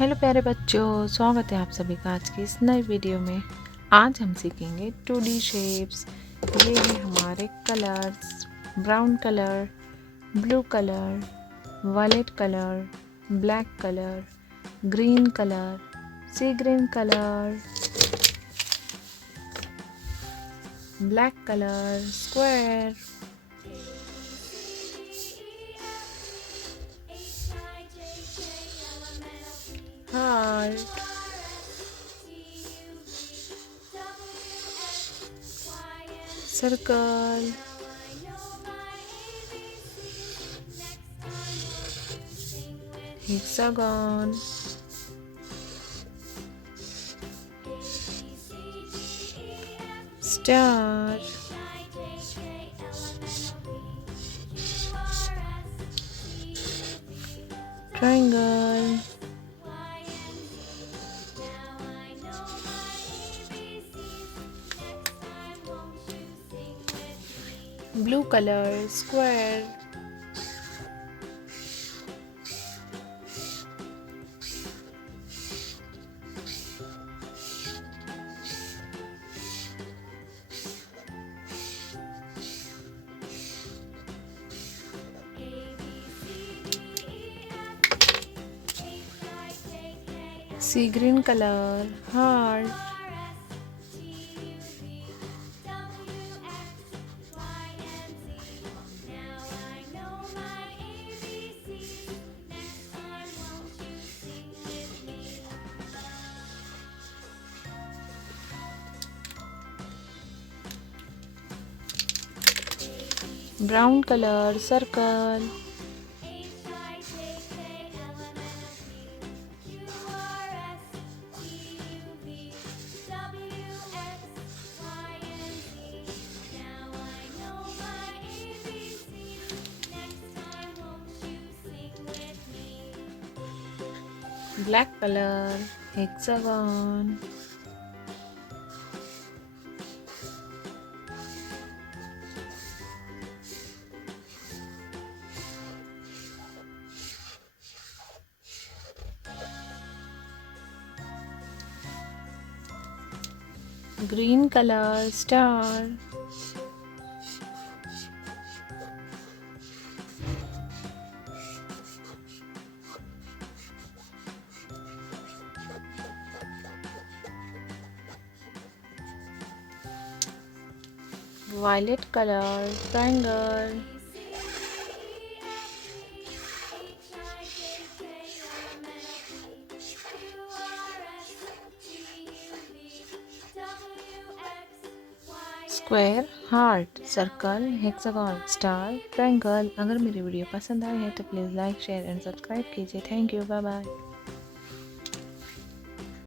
हेलो प्यारे बच्चों, स्वागत है आप सभी का आज की इस नई वीडियो में। आज हम सीखेंगे 2D शेप्स। ये हैं हमारे colours, brown colour, blue colour, violet colour, black colour, green colour, sea green colour, black colour, square, heart, circle, hexagon, star, triangle, blue color, square, sea green color, heart, brown color, circle, black color, hexagon, green color, star, violet color, triangle, square, heart, circle, hexagon, star, triangle. अगर मेरी video पसंद आए है तो please like, share and subscribe कीजिए। Thank you, bye bye.